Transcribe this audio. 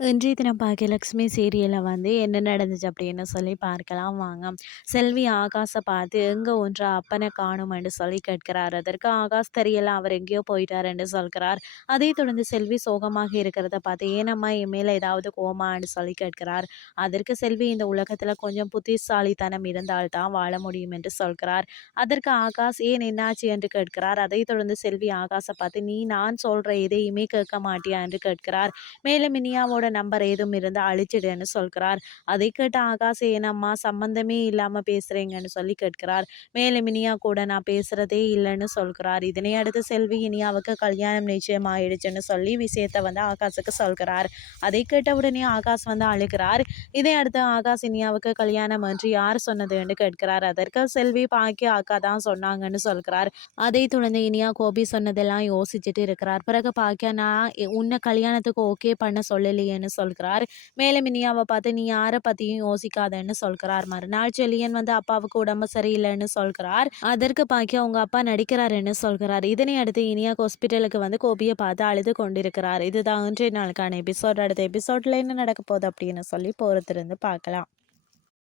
இன்றைய தினம் பாக்கியலட்சுமி சீரியலில் வந்து என்ன நடந்துச்சு அப்படின்னு சொல்லி பார்க்கலாம் வாங்க. செல்வி ஆகாஷை பார்த்து எங்கே ஒன்று அப்பனை காணும் என்று சொல்லி கேட்கிறார். அதற்கு ஆகாஷ் தெரியல அவர் எங்கேயோ போயிட்டாருன்னு சொல்கிறார். அதை தொடர்ந்து செல்வி சோகமாக இருக்கிறத பார்த்து ஏனம்மா என் மேலே ஏதாவது கோமான்னு சொல்லி கேட்கிறார். அதற்கு செல்வி இந்த உலகத்தில் கொஞ்சம் புத்திசாலித்தனம் இருந்தால் தான் வாழ முடியும் என்று சொல்கிறார். அதற்கு ஆகாஷ் ஏன் என்னாச்சு என்று கேட்கிறார். அதை தொடர்ந்து செல்வி ஆகாஷை பார்த்து நீ நான் சொல்கிற எதையுமே கேட்க மாட்டியா என்று கேட்கிறார். மேலும் இனியாவோட நம்பர் ஏதும் இருந்தால் அழிச்சிடுன்னு சொல்கிறார். அதை கேட்ட ஆகாஷ் ஏனம்மா சம்பந்தமே இல்லாமல் பேசுகிறீங்கன்னு சொல்லி கேட்கிறார். மேலும் இனியா கூட நான் பேசுகிறதே இல்லைன்னு சொல்கிறார். இதனை அடுத்து செல்வி இனியாவுக்கு கல்யாணம் நிச்சயம் ஆயிடுச்சுன்னு சொல்லி விஷயத்தை வந்து ஆகாஷுக்கு சொல்கிறார். அதை கேட்ட உடனே ஆகாஷ் வந்து அழுகிறார். இதை அடுத்து ஆகாஷ் இனியாவுக்கு கல்யாணம் என்று யார் சொன்னது என்று கேட்கிறார். அதற்கு செல்வி பாக்கி ஆக்கா தான் சொன்னாங்கன்னு சொல்கிறார். அதை தொடர்ந்து இனியா கோபி சொன்னதெல்லாம் யோசிச்சுட்டு இருக்கிறார். பிறகு பாக்கியா நான் உன்னை கல்யாணத்துக்கு ஓகே பண்ண சொல்லலையே அப்படின்னு சொல்கிறார். மேலும் இனியாவை பார்த்து நீ யாரை பற்றியும் யோசிக்காதன்னு சொல்கிறார் மறுநாள் செல்லியன் வந்து அப்பாவுக்கு உடம்பு சரியில்லைன்னு சொல்கிறார். அதற்கு பாக்கி அவங்க அப்பா நடிக்கிறாருன்னு சொல்கிறார். இதனை அடுத்து இனியா ஹாஸ்பிட்டலுக்கு வந்து கோபியை பார்த்து அழுது கொண்டிருக்கிறார். இதுதான் இன்றைய நாளுக்கான எபிசோட். அடுத்த எபிசோட்ல என்ன நடக்க போகுது அப்படின்னு சொல்லி பொறுத்திருந்து பார்க்கலாம்.